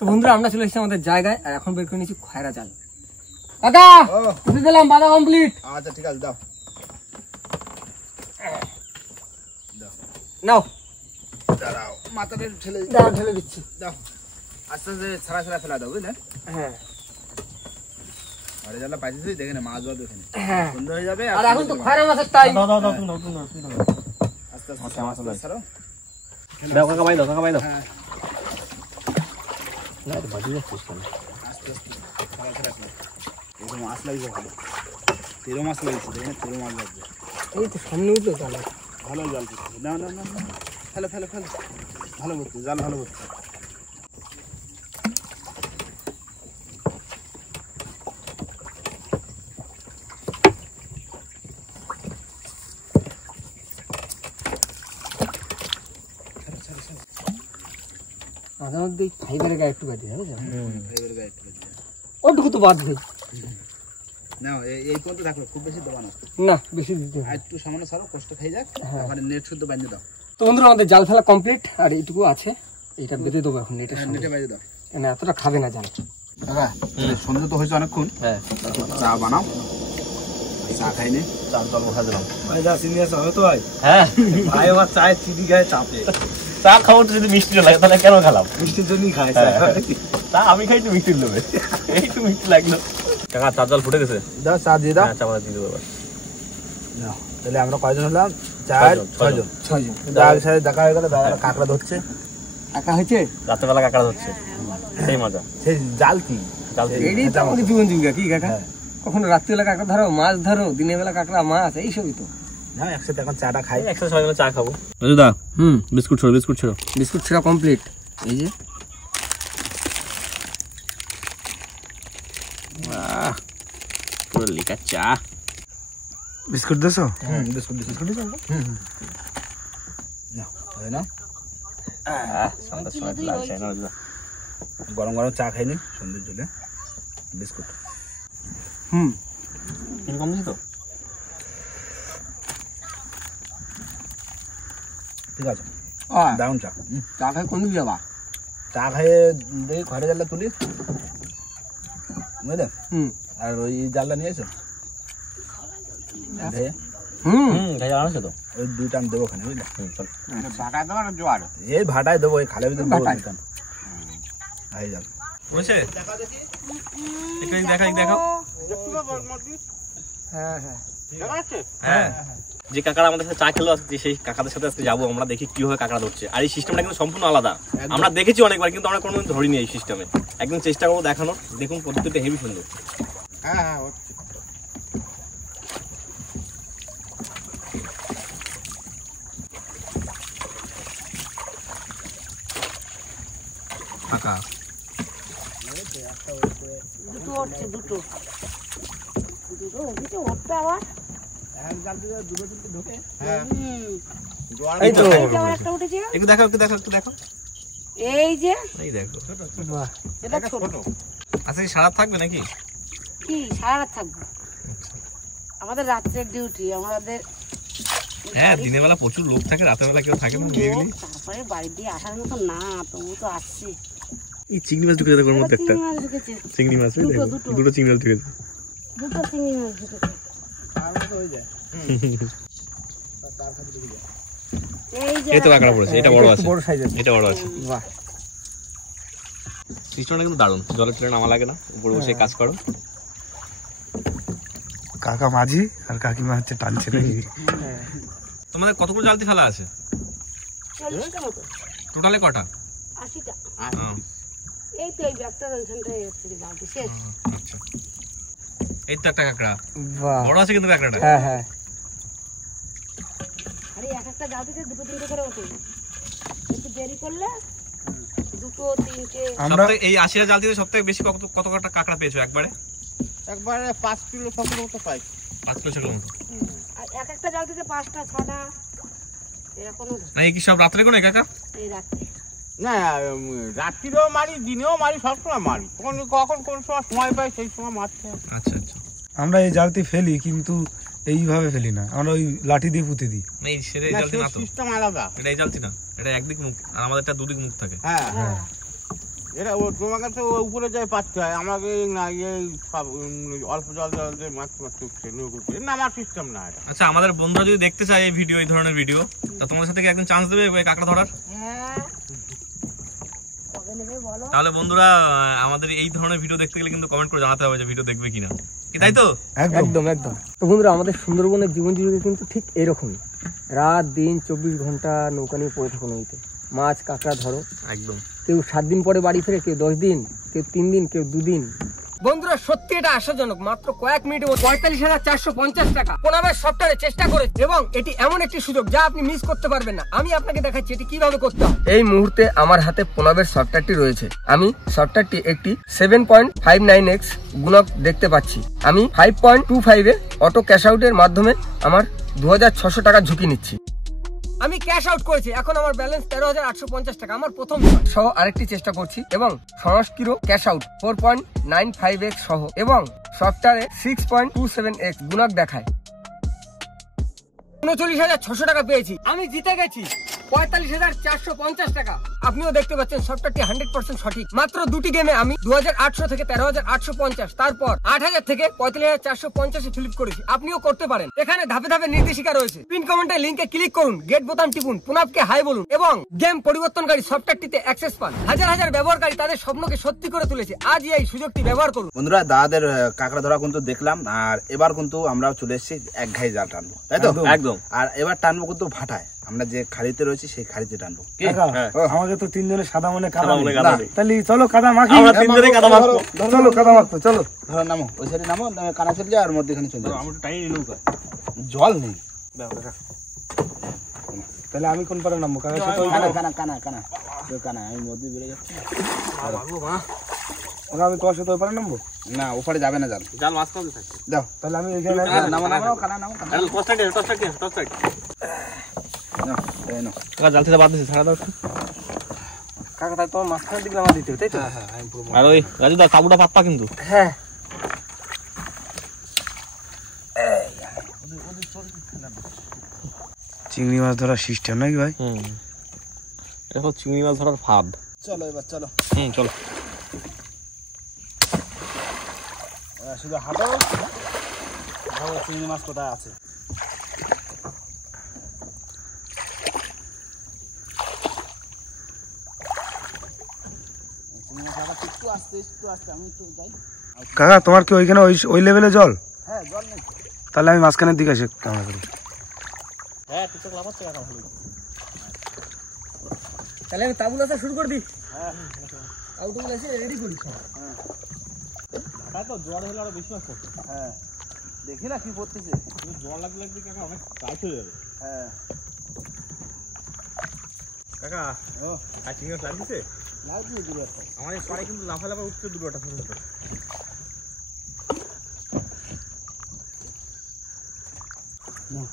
তো বন্ধুরা আমরা চলে এসেছি আমাদের জায়গায় আর এখন বের করে নিয়েছি খয়রা জাল। কাকা তুই দিলাম বাঁধা কমপ্লিট। আচ্ছা ঠিক আছে দাও নাও দাঁড়াও মাথাটা ঠেলে দাও ঢেলে দিচ্ছি। দাও আস্তে আস্তে ছাড়া ছাড়া ফেলা দাও বুঝলে। হ্যাঁ ঘরে জানলা পাইছিস দেখে না মাছ ধরবে এখানে হ্যাঁ সুন্দর হয়ে যাবে। আর এখন তো খয়রা মাছের টাইম। আস্তে আস্তে মাছ ছাড়ো দাও কাকা ভাই দাও কাকা ভাই দাও। হ্যাঁ না তো বাজি যাচ্ছে কেন? আস্তে আস্তে ছাড়া ছাড়া ফেলা। এরকম মাছ লাগবে ভালো, তেরো মাছ লাগছে দেখে তেরো মাছ লাগবে। এই তো সামনে উঠলো তাহলে ভালো জাল করছে। না না না না ফেলো ফেলো ফেলো ভালো করছে জাল ভালো করছে। মাঝে মধ্যে ফাইবারের গায়ে একটু কাটি হবে ফাইবার গায়ে একটু দিয়ে। ওটুকু তো বাদ দেই না এই পর্যন্ত থাকবে, খুব বেশি দেবা না, না বেশি দিতে আর একটু সামান্য ছাড়ো কষ্ট খাই যাক। তারপরে নেট শুদ্ধ বাঁধে দাও। তো বন্ধুরা আমাদের জাল ফেলা কমপ্লিট আর এইটুকু আছে, এটা বেঁধে দেবো এখন নেটের সঙ্গে। নেটে বাঁধে দাও। না এতটা খাবে না জাল। দাদা সন্ধ্যা তো হয়েছে অনেকক্ষণ, হ্যাঁ চা বানাও। চা খাইনি, চাল জল বসা দিলাম। ভাই যা চিনি আছে হবে তো ভাই। হ্যাঁ ভাই আমার চায়ের চিনি গায়ে চাপে, চা খাবো তো যদি মিষ্টি লাগে তাহলে কেন খেলাম? মিষ্টির জন্যই খাই তা আমি খাই তো মিষ্টির লোভে, এই তো মিষ্টি লাগলো। কাকা চাল জল ফুটে গেছে, দাও চা দিয়ে দাও। হ্যাঁ চা বানা দিয়ে দেবো। নাও তাহলে আমরা কয়জন হলাম? চার ছয়জন। দাদার সাথে দেখা হয়ে গেল, দাদারা কাঁকড়া ধরছে। একা হয়েছে রাত্রেবেলা কাঁকড়া ধরছে, সেই মজা। সেই জাল কি জাল এটাই তো আমাদের জীবন জীবিকা কি কাকা? কখনো রাত্রিবেলা কাঁকড়া ধরো, মাছ ধরো, দিনের বেলা কাঁকড়া মাছ, এইসবই তো। না একসাথে এখন চাটা খাই। একসাথে সবাই মিলে চা খাবো। দাদা বিস্কুট ছোড়ো বিস্কুট ছোড়ো। বিস্কুট ছেঁড়া কমপ্লিট। এই যে পুরো লিকার চা। বিস্কুট দিছো? বিস্কুট বিস্কুট দিছো? নাও তাই না, সন্ধ্যার সময় তো লাগছে না দাদা। গরম গরম চা খাইনি সন্ধ্যের জলে বিস্কুট। তিন কম দিছি তো? ঠিক আছে দারুন চা। চা খাই কোন দিকে যাবা? চা খাইয়ে দেখি ঘরে জালটা তুলি বুঝলে। আর ওই জালটা নিয়ে এসো খাই আনছো তো? ওই দুইটা আমি দেবো ওখানে বুঝলে। চল ভাটায় দেবো না জোয়ার? এই ভাটায় দেবো, এই খালের ভিতরে দেবো দুইটা। এই জাল বলছে একটু দেখাই দেখাও। হ্যাঁ হ্যাঁ হ্যাঁ যে কাকারা আমাদের সাথে চা খেলো আজকে, সেই কাকাদের সাথে আজকে যাবো আমরা, দেখি কিভাবে কাঁকড়া ধরছে। আর এই সিস্টেমটা কিন্তু সম্পূর্ণ আলাদা, আমরা দেখেছি অনেকবার কিন্তু আমরা কোনোদিন ধরিনি এই সিস্টেমে। একদম চেষ্টা করবো দেখানোর। দেখুন পদ্ধতিটা হেভি সুন্দর। হ্যাঁ হ্যাঁ কাকা দুটো উঠছে, দুটো দুটো উঠেছে, উঠতে আবার এই তো এই যে আবার একটা উঠেছে, একটু দেখো একটু দেখো একটু দেখো। এই যে এই দেখো বাহ, এটা ছোট। আচ্ছা কি সারা থাকবে নাকি? কি সারা রাত থাকবো? আমাদের রাত্রের ডিউটি, আমাদের হ্যাঁ দিনের বেলা প্রচুর লোক থাকে, রাতের বেলা কেউ থাকে না। লোক, তারপরে বাড়ি দিয়ে আসার মতো না, তবু তো আসছে। এই চিংড়ি মাছ ঢুকে যাবে ওর মধ্যে একটা। চিংড়ি মাছ ঢুকেছে, চিংড়ি মাছ দুটো, দুটো। দুটো চিংড়ি মাছ ঢুকেছে। দুটো চিংড়ি মাছ ঢুকেছে। এই যে এই তো কাঁকড়া পড়েছে, এটা বড় আছে, বড় সাইজের। এটা বড় আছে। বাহ, সিস্টেমটা কিন্তু দারুণ, জলের ট্রেন নামা লাগে না, উপরে বসে কাজ করো। কাকা মাঝি আর কাকিমা হচ্ছে টানছে নাকি। তোমাদের কতগুলো জালতি ফেলা আছে 40টা মতো, টোটালে কটা? 80টা। হ্যাঁ, এই তো এই ব্যাগটার ওইখানটায় হচ্ছে জালটি শেষ। আচ্ছা এই তো একটা কাঁকড়া, বাহ, বড় আছে কিন্তু কাঁকড়াটা। হ্যাঁ হ্যাঁ আরে এক একটা জালতিতে দুটো তিনটে করে ওঠে, একটু দেরি করলে দুটো তিনটে। সবথেকে এই 80টা জালতিতে সবথেকে বেশি কত কটা কাঁকড়া পেয়েছো একবারে? একবারে 5 কিলো 6 কিলো মতো পাই। 5 কিলো 6 কিলো মতো। আর এক একটা জালতিতে 5টা 6টা এরকম না এই কি সব রাত্রে কোনে কাকা? এই রাত্রে। না রাত্রিরেও মারি, দিনেও মারি, সবসময় মারি। কখন কোন সময় পাই সেই সময় মারতে হয়। আচ্ছা আচ্ছা। আমরা এই জালতি ফেলি কিন্তু এইভাবে ফেলি না, আমরা ওই লাঠি দিয়ে পুঁতে দিই। এই সেরে জালতি না তো, সিস্টেম আলাদা। এটা এই জালতি না, এটা একদিক মুখ আর আমাদেরটা দুদিক মুখ থাকে। হ্যাঁ হ্যাঁ এটা তোমাকে তো উপরে যায় পাচ্ছে হয়, আমাকে না সব অল্প জল দিয়ে মাছ উঠছে নৌকোতে, নামার সিস্টেম না এটা। আচ্ছা, আমাদের বন্ধুরা যদি দেখতে চায় এই ভিডিও, এই ধরনের ভিডিও, তা তোমাদের সাথে কি একদম চান্স দেবে ওই কাঁকড়া ধরার? হ্যাঁ কবে নেবে বলো? তাহলে বন্ধুরা আমাদের এই ধরনের ভিডিও দেখতে গেলে কিন্তু কমেন্ট করে জানাতে হবে যে ভিডিও দেখবে কিনা, কি তাই তো? একদম একদম। তো বন্ধুরা, আমাদের সুন্দরবনের জীবন জীবিকা কিন্তু ঠিক এরকমই, রাত দিন 24 ঘন্টা নৌকা নিয়ে পড়ে থাকো নদীতে, মাছ কাঁকড়া ধরো। একদম। কেউ 7 দিন পরে বাড়ি ফেরে, কেউ 10 দিন, কেউ 3 দিন, কেউ 2 দিন। বন্ধুরা সত্যি এটা আশাজনক, মাত্র কয়েক মিনিটে 45,450 টাকা প্রণামের সফটওয়্যারে চেষ্টা করে, এবং এটি এমন একটি সুযোগ যা আপনি মিস করতে পারবেন না। আমি আপনাকে দেখাচ্ছি এটি কিভাবে করতে হয়। এই মুহূর্তে আমার হাতে প্রণামের সফটওয়্যারটি রয়েছে। আমি সফটওয়্যারটি একটি 7.59x গুণক দেখতে পাচ্ছি। আমি 5.25 এ অটো ক্যাশ আউটের মাধ্যমে আমার 2600 টাকা ঝুঁকি নিচ্ছি। আমি ক্যাশ আউট করেছি, এখন আমার ব্যালেন্স 13,850 টাকা। আমার প্রথম সহ আরেকটি চেষ্টা করছি, এবং সংস্কৃত ক্যাশ আউট 4.95x সহ, এবং সফটওয়্যারে 6.27x গুণক দেখায়। 39,600 টাকা পেয়েছি। আমি জিতে গেছি 45,450 টাকা। আপনিও দেখতে পাচ্ছেন সফটওয়্যারটি 100% সঠিক। মাত্র 2টি গেমে আমি 2,800 থেকে 13,850, তারপর 8,000 থেকে 45,450 ফ্লিপ করেছি। আপনিও করতে পারেন। এখানে ধাপে ধাপে নির্দেশিকা রয়েছে। পিন কমেন্টে লিংকে ক্লিক করুন, গেট বোতাম টিপুন, পুনাবকে হাই বলুন, এবং গেম পরিবর্তনকারী সফটওয়্যারটিতে অ্যাক্সেস পান। হাজার হাজার ব্যবহারকারী তাদের স্বপ্নকে সত্যি করে তুলেছে। আজই এই সুযোগটি ব্যবহার করুন। বন্ধুরা, দাদাদের কাঁকড়া ধরা কিন্তু দেখলাম, আর এবার কিন্তু আমরা চলে এসেছি এক ঘাই জাল টানবো, তাই তো? একদম। আর এবার টানবো কিন্তু ভাটায়, আমরা যে খাড়িতে রয়েছি সেই খাড়িতে টানবো। কি আমাকে তো 3 জনের সাদা মনে কাদা সাদা মনে নেই। কাদা নেই। তাহলে চলো কাদা মাখি। আমরা 3 জনেই কাদা মাখবো। চলো কাদা মাখবো, চলো। ধরো নামো, ওই সাইডে নামো, কানা চলে যায় আর মধ্যেখানে চলে যায়। আমরা একটু টাইনি নৌকা। জল নেই। তাহলে আমি কোন পারে নামবো? কাকা কানা কানা কানা কানা কানা, আমি মধ্যে বেড়ে যাচ্ছি। আমি তোমার সাথে ওই পারে নামবো? না, ওপারে যাবে না জাল। জাল মাছ কাছে থাকে। দাও, তাহলে আমি এখানে নামো নামো, কানা নামো, কানা আরে টস সাইড। নাও, এই নাও। কাকা জাল থেকে বাদ দিছে, ছাড়া দাও। কাকা তাই তোমার মাঝখানের দিকে নামা দিতে হবে, তাই তো? আর ওই রাজু দা কাবুটা পাতপা কিন্তু। হ্যাঁ। চিংড়ি মাছ ধরার সিস্টেম নাকি ভাই? এটা হচ্ছে চিংড়ি মাছ ধরার ফাঁদ। চলো এবার চলো। চলো। শুধু হাঁটো, ভালো চিংড়ি মাছ কোথায় আছে। কাকা তোমার কি ওইখানে ওই লেভেলে জল? হ্যাঁ, জল নেই। তাহলে আমি মাঝখানের দিকে আসি কেমন করি। হ্যাঁ, টিকটক লাগাচ্ছে কাকা ভালো। তাহলে আমি তাবুল আসা শুরু করে দিই। হ্যাঁ, আউটগুলো এসে রেডি করি সব। তাই তো জোয়ার হলে আরো বেশি মাছ পড়ছে। হ্যাঁ, দেখি না কি পড়তেছে। জল লাগলে কাকা অনেক টাইট হয়ে যাবে। হ্যাঁ কাকা, আর চিংড়ি মাছ লাগছে? লাগছে দূরে একটা। আমার এই পাড়ে কিন্তু লাফা উঠছে দুটোটা ছোট ছোট।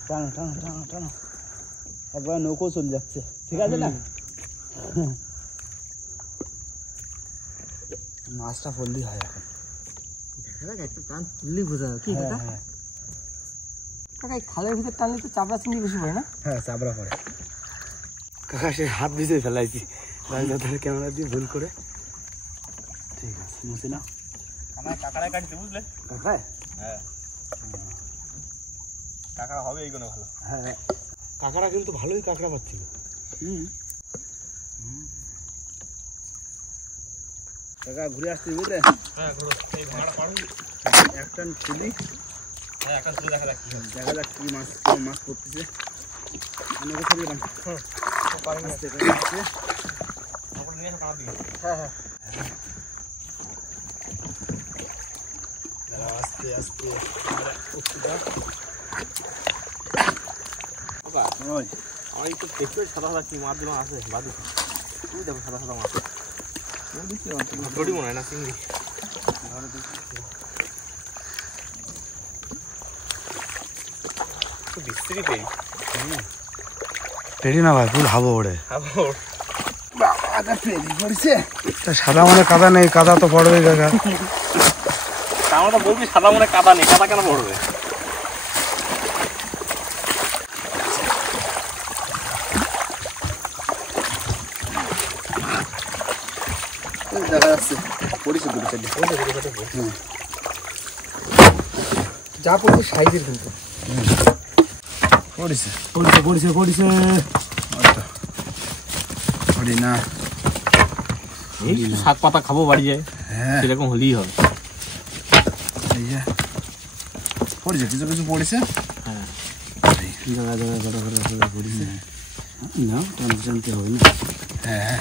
টানো টানো টানো টানো, একবার নৌকো চলে যাচ্ছে, ঠিক আছে না? মাছটা ফলদি হয় এখন। একটা টান তুললেই বোঝা যাবে, কি কাকা? কাকা এই খালের ভিতর টানলে তো চাপড়া চিংড়ি বেশি পড়ে না? হ্যাঁ, চাপড়া পড়ে। কাকা সে হাত ভিজে ফেলাইছি ক্যামেরা দিয়ে ভুল করে। ঠিক আছে, মুছে না। আমার কাকারাই কাটছে, বুঝলে? কাকায়? হ্যাঁ, কাকারা হবে এইগুলো ভালো। হ্যাঁ, কাঁকড়া কিন্তু ভালোই কাঁকড়া পাচ্ছিল। কাকা ঘুরে আসছি, বুঝলে? হ্যাঁ, এই ভাড়া পারুন। একটা তুলি, হ্যাঁ, একটা সুযোগ দেখা যাক কি হয়। দেখা যাক কি মাছ মাছ পড়তেছে। নৌকো ছড়িয়ে দাম। আস্তে করে আসছে। তারপর নিয়ে এসে কাটা দিই। হ্যাঁ হ্যাঁ। আস্তে আস্তে। ওই আমার একটু দেখতে সাদা সাদা কি মাছ দিলাম আছে, বাদ দিচ্ছি। তুমি দেখো সাদা সাদা মাছ। ছোটি মনে হয় না, চিংড়ি। বিস্ত্রি পেয়ে পেরি না ভাই, ফুল হাবো ওড়ে। বাবা ফেরি পড়ছে। সাদা মনে কাদা নেই, কাদা তো পড়বে কাকা। আমরা তো বলছি সাদা মনে কাদা নেই, কাদা কেন পড়বে? পড়ছে পড়ছে দুটো চারটে যা পড়ছে সাইজের কিন্তু পড়ছে পড়িছে পড়িছে পড়িছে পড়ি না এই শাক পাতা খাবো বাড়ি যায় হ্যাঁ সেরকম হলেই হবে। এই যে পড়ছে কিছু কিছু পড়ছে জায়গা জায়গা ঘটা ঘটা ঘটা পড়িছে না টানতে টানতে হবে না হ্যাঁ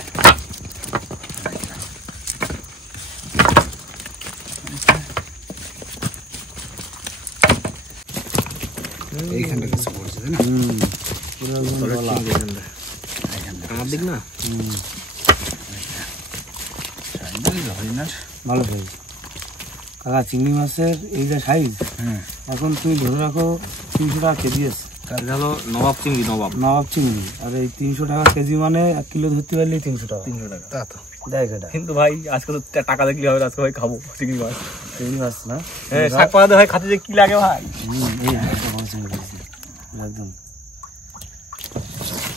এইখানটা কিছু পড়ছে তাই না পুরো একদম গলা। আমার দিক না ভালো সাইজ কাকা চিংড়ি মাছের এই যে সাইজ হুম এখন তুমি ধরে রাখো 300 টাকা কেজি আছে এটা হলো নবাব চিংড়ি নবাব চিংড়ি আর এই 300 টাকা কেজি মানে 1 কিলো ধরতে পারলেই 300 টাকা তা তো দেখ এটা কিন্তু ভাই আজকে তো টাকা দেখলে হবে আজকে ভাই খাবো চিংড়ি মাছ। চিংড়ি মাছ না হ্যাঁ শাক পাতা ভাই খাতে যে কি লাগে ভাই এই একটা বড় চিংড়ি আছে একদম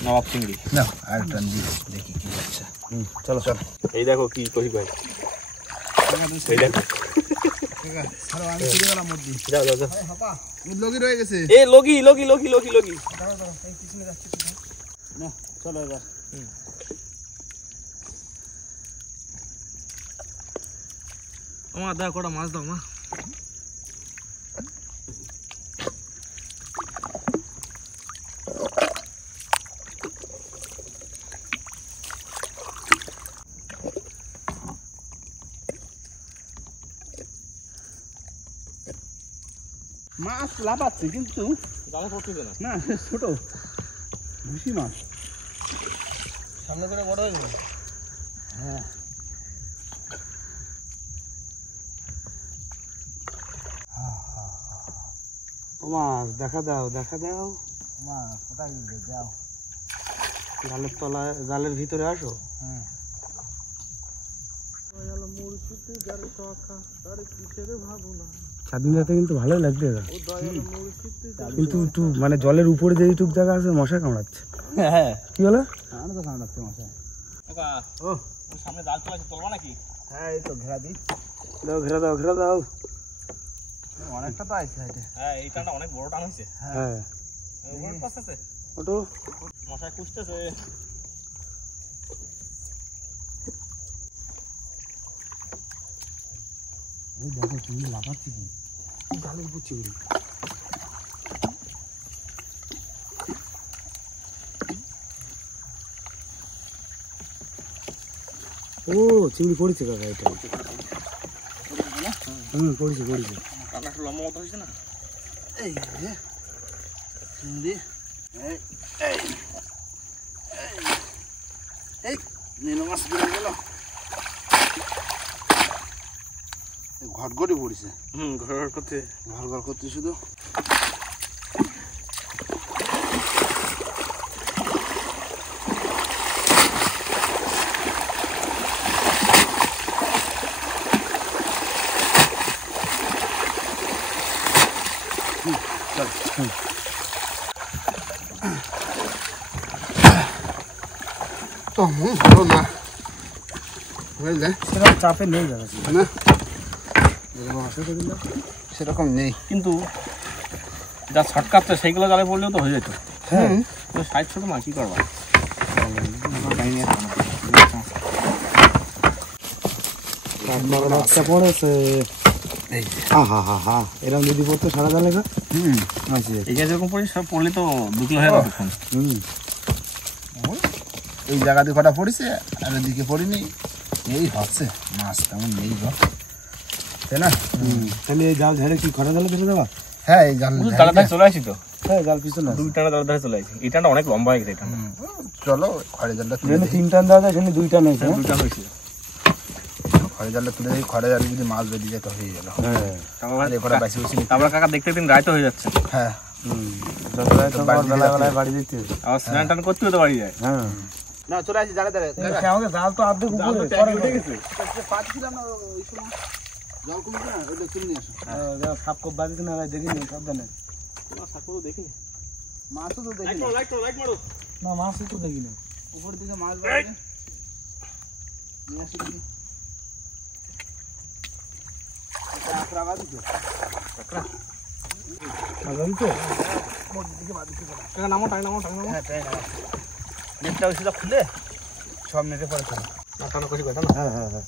নবাব চিংড়ি। না আর টান দিয়ে দেখি কি হচ্ছে চলো চলো এই দেখো কি করি ভাই এই দেখো আমি চলে গেলাম মধ্যে যাও যাও যাও লগি রয়ে গেছে এ লগি লগি লগি লগি লগি চলো এবার আমার দা কটা মাছ দাও মা। মাছ লাফাচ্ছে কিন্তু জালে পড়তেছে না না ছোট ভুসি মাছ সামনে করে বড় হয়ে যাবে। হ্যাঁ ও মাছ দেখা দাও মাছ কোথায় গেছে যাও জালের তলায় জালের ভিতরে আসো হ্যাঁ চাঁদনিতে কিন্তু ভালোই লাগছে এটা কিন্তু একটু মানে জলের উপরে যে এইটুক জায়গা আছে মশা কামড়াচ্ছে হ্যাঁ কি হলো আমার তো খাওয়া লাগছে মাছ কাকা ও সামনে জাল চলে আছে তুলবা নাকি? হ্যাঁ এই তো ঘেরা দিই দাও ঘেরা দাও অনেকটা তো আছে এটা হ্যাঁ এই টানটা অনেক বড় টান হয়েছে। হ্যাঁ বড় পাচ্ছে ওটো মশায় কুচতেছে। ওই দেখো চিংড়ি লাফাচ্ছে কি জালের উপর চিংড়ি ও চিংড়ি পড়েছে কাকা এটা পড়েছে কান্নাটা লম্বা মতো হয়েছে না। এই যে চিংড়ি এই এই এই নীল মাছ বেরিয়ে গেল ঘটঘটি পড়েছে ঘর করতে ঘর করতে শুধু ভালো না বুঝলে সেরকম চাপে নেই দাদা না অসুবিধা সেরকম নেই কিন্তু যা ছটকাচ্ছে সেইগুলো জালে পড়লেও তো হয়ে যেত। হ্যাঁ সাইজ ছোট মা কি করবা বাচ্চা পড়েছে এই হা এরকম যদি পড়তো সারা জালে গা আছে এই গাছ এরকম পড়ে সব পড়লে তো 2 কিলো হয়ে যাবে তখন। এই জায়গাতে কটা পড়েছে আর ওদিকে পড়িনি এই হচ্ছে মাছ তেমন নেই গো তাই না তাহলে এই জাল ঝেড়ে কি খরা জালে ধরে দেওয়া হ্যাঁ এই জাল তারা ধারে চলে আসি তো হ্যাঁ জাল পিছনে আছে। 2 টানা তারা ধারে চলে আসি। এই টানটা অনেক লম্বা হয়ে গেছে এই টানটা। চলো খড়ে জালটা তুলে যেখানে দিই 3 টান দেওয়া যায় সেখানে 2 টান হয়েছে 2 টান হয়েছিল। খড়ে জালটা তুলে দিই খড়ে জালে যদি মাছ বেরিয়ে যায় তো হয়ে গেল হ্যাঁ আর এ কটা বেশি বেশি তারপর কাকা দেখতে দিন রায় তো হয়ে যাচ্ছে। হ্যাঁ যতটাই তো বেলাবেলায় বাড়ি দিতে আবার স্নান টান করতে হতে বাড়ি যায়। হ্যাঁ না চলে আসি জালে দাঁড়ে আমাদের জাল তো অর্ধেক উপরে উঠে গেছে পাচ্ছিলাম না ওই সময় জল কমছে না ওইটা তুলে নিয়ে আসো সাপ কপ বাজিতে না দেখিনি সাবধানে তোমার সাকু দেখি মাছও তো দেখি লাইট মারো না মাছ তো দেখি না উপর দিকে মাছ বাড়বে নিয়ে আসি দেখি নামো টাই নামো নেটটা ওই খুলে সব নেটে পরে চলো। হ্যাঁ হ্যাঁ হ্যাঁ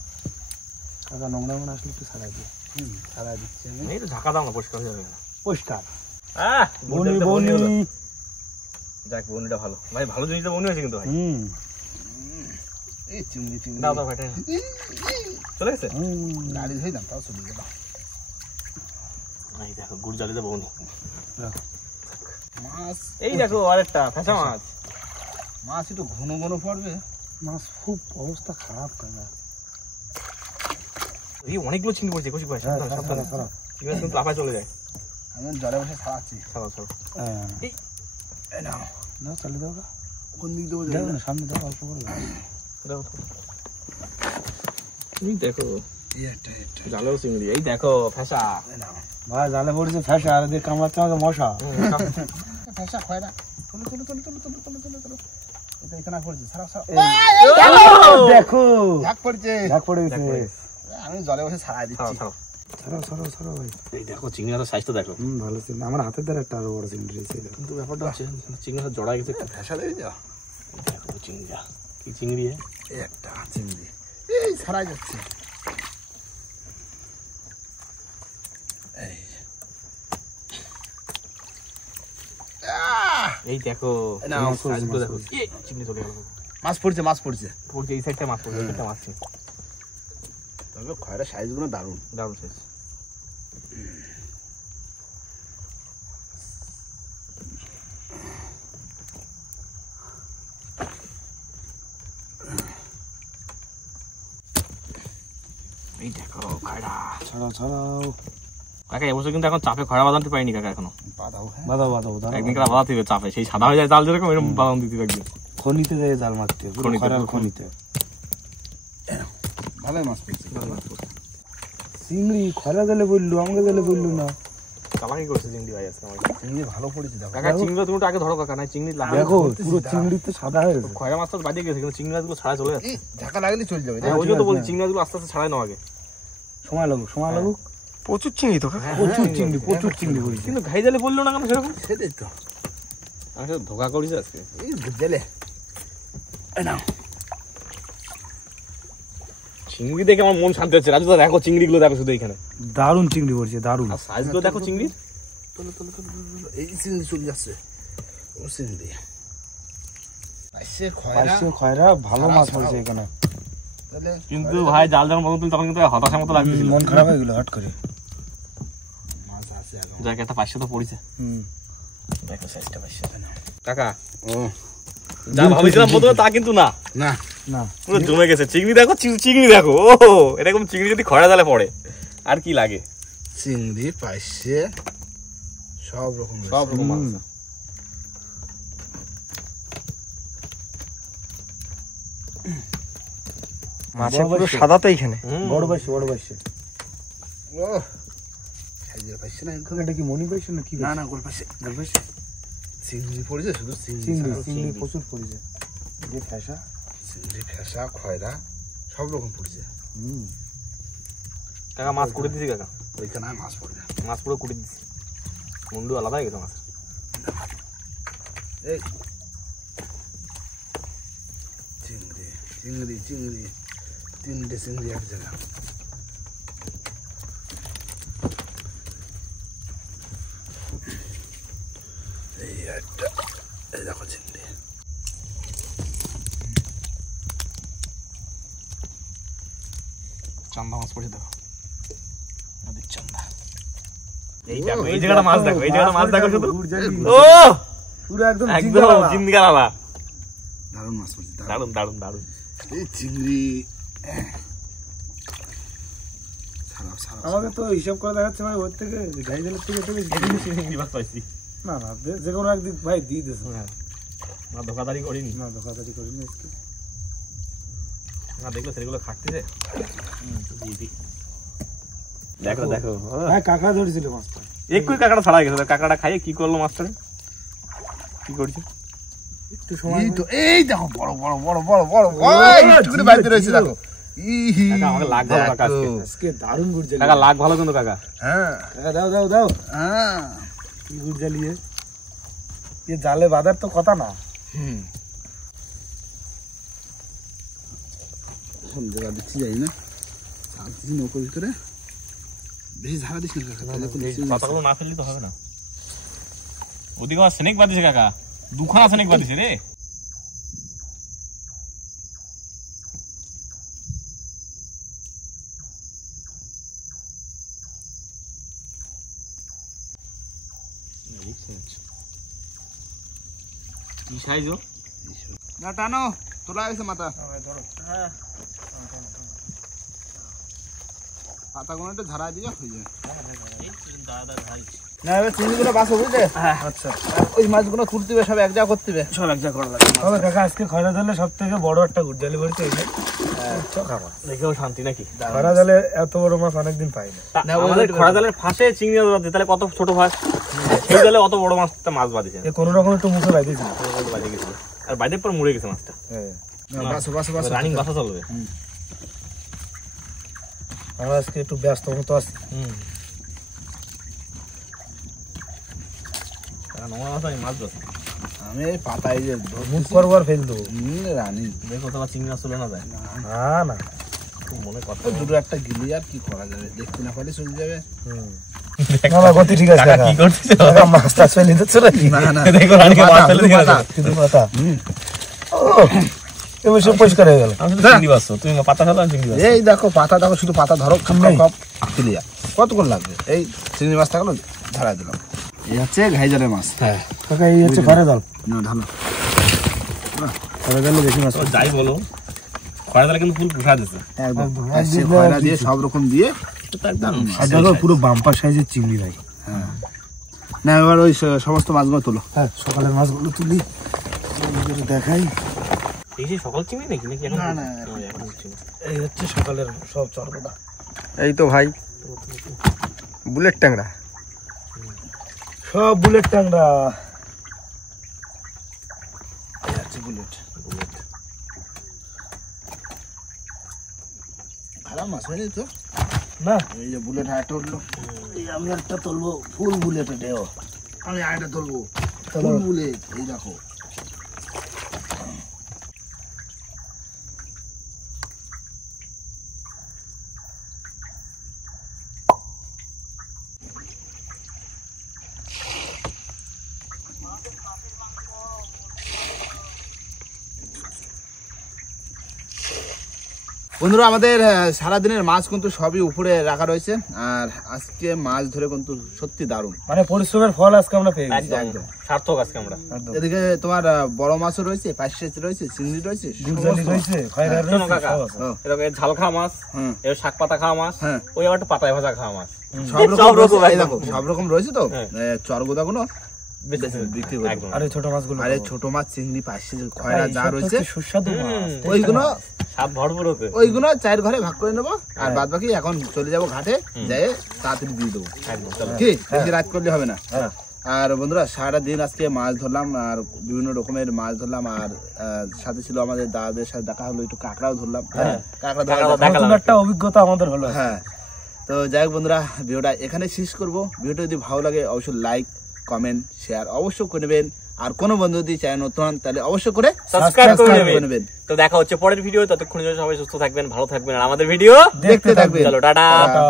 কাকা নোংরা মোংরা আসলে একটু সারাই দিই। সারা দিচ্ছি আমি। এই তো ঢাকা দাও না, পরিষ্কার হয়ে যাবে। পরিষ্কার বনি বনি বনি। যাক বনিটা ভালো ভাই, ভালো জিনিসটা বনি হয়েছে কিন্তু ভাই। এই চিংড়ি চিংড়ি দাও দাও ভাই, চলে গেছে। গাড়ি ধরে দাম তাও চলে গেল। এই দেখো গুড় জালিতে বনি। মাছ এই দেখো আরেকটা ফেসা মাছ। মাছ একটু ঘন ঘন পড়বে। মাছ খুব অবস্থা খারাপ কাকা। এই অনেকগুলো চিংড়ি পড়ছে, কষি ভাই হ্যাঁ, সাবধানে সারা, সাবধানে। সারা। চিংড়ি কিন্তু লাফায় চলে যায়। আমি জলে বসে ছাড়াচ্ছি। চলো চলো। হ্যাঁ এই নাও। দাও চালিয়ে দাও কোন দিক দেবো দাও না, সামনে দাও অল্প করে দাও। দাও দাও। এই দেখো এই একটা একটা জালেও চিংড়ি। এই দেখো ফেসা। এই নাও। ভাই জালে পড়েছে ফ্যাসা আর দিয়ে কামড়াচ্ছে আমাকে মশা। ফেসা খয়রা তুলো তুলো তুলো তুলো তুলো তুলো তুলো তুলো। এটা এখানে পড়ছে ছাড়াও ছাড়াও। দেখো ঝাঁক পড়ছে। ঝাঁক পড়ে গেছে। আমি জলে বসে ছাড়াই দিচ্ছি। ছাড়ো ছাড়ো। ছাড়াও ছাড়াও ছাড়াও ভাই। এই দেখো চিংড়ির সাইজটা দেখো। ভালো ছিল আমার হাতের দ্বারা একটা আরো বড় চিংড়ি রয়েছে। কিন্তু ব্যাপারটা হচ্ছে চিংড়িটা জড়া গেছে। ফেসা দেবে যা। দেখো চিংড়িটা কি চিংড়ি। এই একটা চিংড়ি। এই ছাড়াই যাচ্ছে। এই এই দেখো নাও, সাইজগুলো দেখো। এই চিংড়ি চলে গেল। মাছ পড়ছে মাছ পড়ছে। পড়ছে এই সাইডটা মাছ পড়ছে, এই সাইডটা মাছ ছিল। তবে খয়রা সাইজগুলো দারুণ। দারুণ সাইজ। এই দেখো খয়রা। ছাড়াও ছাড়াও। কাকা এবছর কিন্তু এখন চাপে খয়রা বাঁধাতে পারিনি কাকা এখনো। বাদাও হ্যাঁ। বাদাও বাদাও একদিন কারা বাঁধাতে হবে চাপে, সেই সাদা হয়ে যায় জাল যেরকম এরকম বাঁধান দিতে থাকবে। খনিতে যায় জাল মারতে খনিতে, খরার খনিতে। ভালোই মাছ পড়ছে। চিংড়ি খরা গেলে বললো আমাকে গেলে বললো না। চালাকি করছে চিংড়ি ভাই আজকে আমার। চিংড়ি ভালো পড়েছে দেখো। কাকা চিংড়ি তুমি একটু আগে ধরো কাকা, না চিংড়ি লাগে। দেখো পুরো চিংড়ি তো সাদা হয়ে গেছে। খয়রা মাছ তো বাদিয়ে গেছে কিন্তু চিংড়ি মাছগুলো ছাড়া চলে যাচ্ছে। এই ঝাঁকা লাগলে চলে যাবে। ওই জন্য তো বলছি চিংড়ি মাছগুলো আস্তে আস্তে ছাড়াই নাও আগে। সময় লাগুক সময় লাগুক। প্রচুর চিংড়ি তো প্রচুর চিংড়ি পড়েছে। কিন্তু ঘাই জালে বললো না কেন সেরকম? সেটাই তো। আমি তো ধোকা করিস আজকে। এই বুঝলে। এই নাও। চিংড়ি দেখে আমার মন শান্তি হচ্ছে। রাজু দা দেখো চিংড়িগুলো দেখো শুধু এখানে। দারুণ চিংড়ি পড়ছে দারুণ। আর সাইজগুলো দেখো চিংড়ির। তুলো তুলো তুলো তুলো। এই চিংড়ি চলে যাচ্ছে। ও চিংড়ি। আইসে খয়রা। পাইছে খয়রা ভালো মাছ পড়ছে এখানে। তাহলে কিন্তু ভাই জাল যখন মতো তুলি তখন কিন্তু হতাশার মতো লাগতেছিল। মন খারাপ হয়ে গেল হট করে। মাছ আছে এখন। যাক একটা 500 তো পড়েছে। দেখো সাইজটা পাইছে না। কাকা ও যা ভাবছিলাম প্রথমে তা কিন্তু না, না না পুরো জমে গেছে। চিংড়ি দেখো চিংড়ি দেখো। ও এরকম চিংড়ি যদি খয়রা জালে পড়ে আর কি লাগে। চিংড়ি পাইছে সব রকম সব রকম মাছ আছে। মাছের পুরো সাদা তো এইখানে। বড় পাইছে বড় পাইছে। ও সাইজে পাইছে না একদম। এটা কি মনি পাইছে না কি না না গোল পাইছে। গোল পাইছে? চিংড়ি পড়েছে শুধু চিংড়ি চিংড়ি ছাড়া। চিংড়ি প্রচুর পড়েছে। যে ফ্যাসা। চিংড়ি ফেসা খয়রা সব রকম পড়েছে। কাকা মাছ কুড়ে দিছি কাকা। ওইখানে মাছ পড়বে। মাছ পুরো কুড়ে দিছি। মুন্ডু আলাদা হয়ে গেছে মাছ। এই চিংড়ি চিংড়ি চিংড়ি তিনটে চিংড়ি এক জায়গা। এই একটা এই দেখো চিংড়ি। চান্দা মাছ পড়ে দেখো। নদীর চান্দা। এই দেখো এই জায়গাটা মাছ দেখো, এই জায়গাটা মাছ দেখো শুধু। ও পুরো একদম একদম জিন্দিগালা। দারুণ মাছ পড়ছে দারুন দারুন দারুন। এই চিংড়ি ছাড়াও ছাড়াও। আমাকে তো হিসাব করে দেখাচ্ছে ভাই ওর থেকে গাড়ি জালের থেকে তো বেশি। চিংড়ি মাছ পাইছি। না না যে কোনো একদিন ভাই দিয়ে দিস না ধোকাদারি করিনি। না ধোকাধারি করিনি আজকে। না দেখলো সেগুলো খাটতেছে। দেখো দেখো ভাই কাকা ধরেছিল মাছটা। একই কাঁকড়া ছাড়া গেছে। কাঁকড়াটা খাইয়ে কি করলো মাছটা? কি করছে? একটু সময় এই তো এই দেখো বড় বড় বড় বড় বড় একটু করে বাইরে রয়েছে দেখো। কাকা আমাকে লাগ ভালো কাকা আজকে। আজকে দারুণ গুড় জ্বালিয়ে। কাকা লাগ ভালো কিন্তু কাকা। হ্যাঁ কাকা দাও দাও দাও। হ্যাঁ কি গুড় জ্বালিয়ে এ জালে বাঁধার তো কথা না। সন্ধ্যেবেলা দিচ্ছি যাই না দিচ্ছি নৌকোর ভিতরে বেশি ঝাড়া দিস না কাকা, তাহলে তো নিচে পাতাগুলো না ফেললে তো হবে না। ওদিকে আমার স্নেক বাঁধিছে কাকা, দুখানা স্নেক বাঁধিছে রে। কি সাইজ ও? না টানো তোলা গেছে মাথা পাতাগুলো একটু ঝাড়া দিয়ে হয়ে যায়। না এবার চিংড়িগুলো বাঁচো বুঝলে। আচ্ছা ওই মাছগুলো তুলতে হবে, সব এক জায়গা করতে হবে। সব এক জায়গা করা লাগবে। তবে কাকা আজকে খয়রা জালে সব থেকে বড় একটা গুড় জ্বালি পড়ছে এই যে। খাবার দেখেও শান্তি নাকি? খয়রা জালে এত বড় মাছ অনেকদিন পাই না। না, আমাদের ওই- খরা জালের ফাঁসে চিংড়ি মাছ বাঁধে, তাহলে কত ছোট ভাই সেই জালে অত বড় মাছটা মাছ বাঁধেছে। এ কোনো রকম একটু মুখে বাইরেছি। বাজে গেছিল আর বাইরের পর মরে গেছে মাছটা। হ্যাঁ না, বাঁচো বাঁচো বাঁচো। রানিং বাসা চলবে। আমরা আজকে একটু ব্যস্ত মতো আছি। নোংরা মাছ আমি মাছ বাঁচি। আমি এই পাতায় যে মুখ করবো আর ফেল দেবো। রানি দেখো তোমার চিংড়ি মাছ চলে না যায়। না না খুব মনে কথা দুটো একটা গিলি আর কি করা যাবে, দেখতে না পারলে চলে যাবে। আমার গতি ঠিক আছে কাকা কি করছিস? কাকা মাছ টাছ ফেলে দিচ্ছে নাকি? না না দেখো রানীকে মাছ ফেলে দিয়ে গেছে। শুধু পাতা এবার সব পরিষ্কার হয়ে গেল। আমি শুধু চিংড়ি বাঁচছো, তুমি পাতা ফেলো আমি চিংড়ি বাঁচছি। এই দেখো পাতা দেখো, শুধু পাতা ধরো নাই। ক্লিয়ার। কতক্ষণ লাগবে? এই চিংড়ি মাছ থাকলো ঝাড়া দিলাম। এই হচ্ছে ঘাইজারের মাছ। হ্যাঁ কাকা এই হচ্ছে খয়রা জাল। না ঢালো। খয়রা জালে বেশি মাছ তো যাই বলো খরা জালে কিন্তু ফুল পোষা দিচ্ছে। একদম একদম। আর সে খয়রা দিয়ে সব রকম দিয়ে দারুণ মাছ। আর দেখো পুরো বাম্পার সাইজের চিংড়ি ভাই। না এবার ওই সমস্ত মাছগুলো তোলো। হ্যাঁ সকালের মাছগুলো তুলি দেখাই। এই যে সকাল চিংড়ি নাকি নাকি এখন? না, না, এখন হচ্ছে না। এই হচ্ছে সকালের সব চরকটা। এই তো ভাই বুলেট ট্যাংরা। সব বুলেট ট্যাংরা। এই হচ্ছে বুলেট। খারাপ মাছ হয়নি তো। না এই যে বুলেট হাটটা উঠলো। এই আমি একটা তুলবো ফুল বুলেট এটাও। আমি আরেকটা তুলবো ফুল বুলেট। এই দেখো বন্ধুরা, আমাদের সারাদিনের মাছ কিন্তু সবই উপরে রাখা রয়েছে। আর আজকে মাছ ধরে কিন্তু সত্যি দারুণ। মানে পরিশ্রমের ফল আজকে আমরা পেয়ে গেছি। একদম সার্থক আজকে আমরা। একদম। এদিকে তোমার বড় মাছও রয়েছে, পাঁচশেচ রয়েছে, চিংড়ি রয়েছে, গুড় জালি রয়েছে, খয়রা শোনো রয়েছে, কাকা, সব আছে। এরকম এই ঝাল খাওয়া মাছ, হুম। এর শাক পাতা খাওয়া মাছ, হ্যাঁ। ওই আবার একটু পাতায় ভাজা খাওয়া মাছ। সব রকম সব রয়েছে। রকম এই একদম। দেখো সব রকম রয়েছে তো। হ্যাঁ। চরগোদা গুলো বিক্রি করবো। একদম। আর এই ছোট মাছগুলো আর এই ছোট মাছ, চিংড়ি, পাঁচশেচ, খয়রা যা রয়েছে সুস্বাদু মাছ। ওইগুলো স্বাদ ভরপুর হতে। ওইগুলো চার ঘরে ভাগ করে নেবো। আর বাদ বাকি এখন চলে যাবো ঘাটে, যেয়ে তাড়াতাড়ি দিয়ে দেবো। একদম চলো। কি বেশি রাত করলে হবে না। হ্যাঁ। আর বন্ধুরা, সারাটা দিন আজকে মাছ ধরলাম আর বিভিন্ন রকমের মাছ ধরলাম। আর সাথে ছিল আমাদের দাদাদের সাথে দেখা হলো, একটু কাঁকড়াও ধরলাম। কাঁকড়া ধরা কাঁকড়া দেখা- নতুন একটা অভিজ্ঞতা আমাদের হলো। হ্যাঁ। তো যাই হোক বন্ধুরা, ভিডিওটা এখানে শেষ করবো। ভিডিওটা যদি ভালো লাগে অবশ্যই লাইক, কমেন্ট, শেয়ার অবশ্যই করে নেবেন। আর কোনো বন্ধু যদি চ্যানেল নতুন হন তাহলে অবশ্যই করে সাবস্ক্রাইব করে subscribe করে নেবেন। নেবেন। তো দেখা হচ্ছে পরের ভিডিও, ততক্ষণ সবাই সুস্থ থাকবেন, ভালো থাকবেন, আর আমাদের ভিডিও দেখতে থাকবেন। চলো টাটা। টাটা।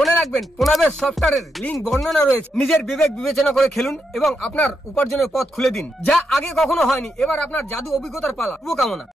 মনে রাখবেন প্রণামের সফটওয়্যারের লিংক বর্ণনা রয়েছে। নিজের বিবেক বিবেচনা করে খেলুন এবং আপনার উপার্জনের পথ খুলে দিন, যা আগে কখনো হয়নি। এবার আপনার জাদু অভিজ্ঞতার পালা। শুভকামনা।